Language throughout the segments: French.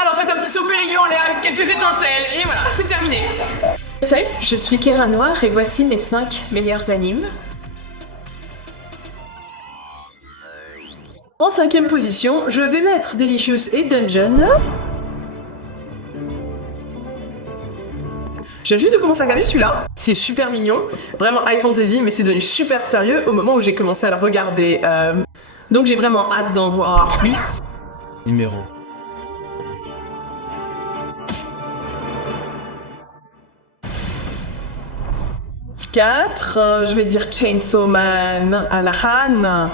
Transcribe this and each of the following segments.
Alors faites un petit saut périlleux en l'air avec quelques étincelles, et voilà, c'est terminé. Salut, je suis Kera Noir et voici mes 5 meilleurs animes. En 5ème position, je vais mettre Delicious et Dungeon. Je viens juste de commencer à regarder celui-là. C'est super mignon, vraiment high fantasy, mais c'est devenu super sérieux au moment où j'ai commencé à le regarder. Donc j'ai vraiment hâte d'en voir plus. Numéro 4, je vais dire Chainsaw Man à la Han.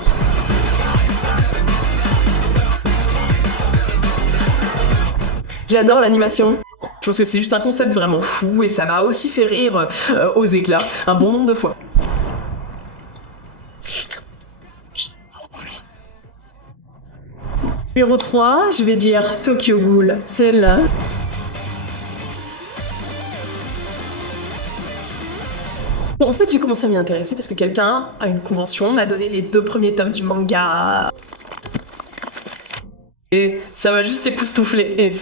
J'adore l'animation. Je pense que c'est juste un concept vraiment fou et ça m'a aussi fait rire aux éclats un bon nombre de fois. Numéro 3, je vais dire Tokyo Ghoul, celle-là. Bon, en fait, j'ai commencé à m'y intéresser parce que quelqu'un, à une convention, m'a donné les 2 premiers tomes du manga. Et ça m'a juste époustouflé. Et...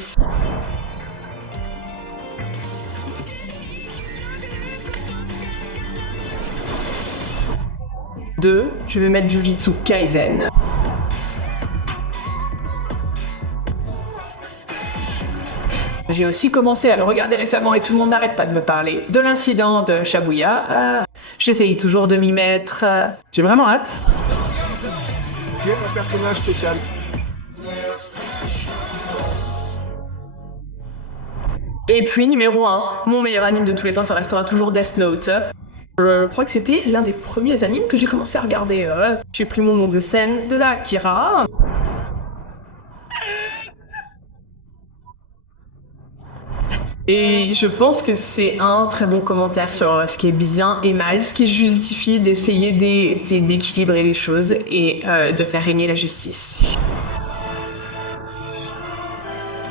Deux, je vais mettre Jujutsu Kaisen. J'ai aussi commencé à le regarder récemment et tout le monde n'arrête pas de me parler de l'incident de Shibuya. J'essaye toujours de m'y mettre. J'ai vraiment hâte. Tu es un personnage spécial. Et puis numéro 1, mon meilleur anime de tous les temps, ça restera toujours Death Note. Je crois que c'était l'un des premiers animes que j'ai commencé à regarder. Je sais plus mon nom de scène, de la Kira. Et je pense que c'est un très bon commentaire sur ce qui est bien et mal, ce qui justifie d'essayer d'équilibrer les choses et de faire régner la justice.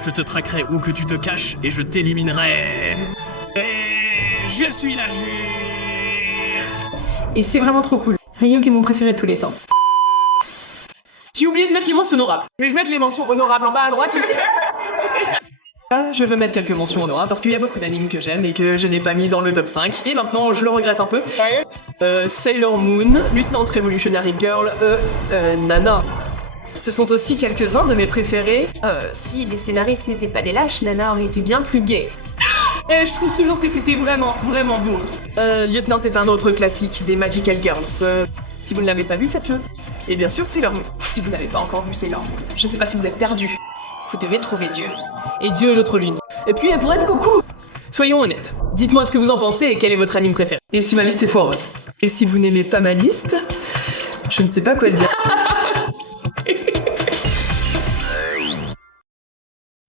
Je te traquerai où que tu te caches et je t'éliminerai. Et je suis la justice. Et c'est vraiment trop cool. Ryuk est mon préféré de tous les temps. J'ai oublié de mettre les mentions honorables. Vais-je mettre les mentions honorables en bas à droite ici? Je veux mettre quelques mentions honorables parce qu'il y a beaucoup d'animes que j'aime et que je n'ai pas mis dans le top 5. Et maintenant, je le regrette un peu. Sailor Moon, Lieutenant Revolutionary Girl, Nana. Ce sont aussi quelques-uns de mes préférés. Si les scénaristes n'étaient pas des lâches, Nana aurait été bien plus gay. Et je trouve toujours que c'était vraiment bon. Lieutenant est un autre classique des Magical Girls. Si vous ne l'avez pas vu, faites-le. Et bien sûr, Sailor Moon. Si vous n'avez pas encore vu Sailor Moon, je ne sais pas si vous êtes perdu. Vous devez trouver Dieu. Et Dieu est l'autre lune. Et puis elle pourrait être Goku. Soyons honnêtes. Dites-moi ce que vous en pensez et quel est votre anime préféré. Et si ma liste est foireuse. Et si vous n'aimez pas ma liste, je ne sais pas quoi dire.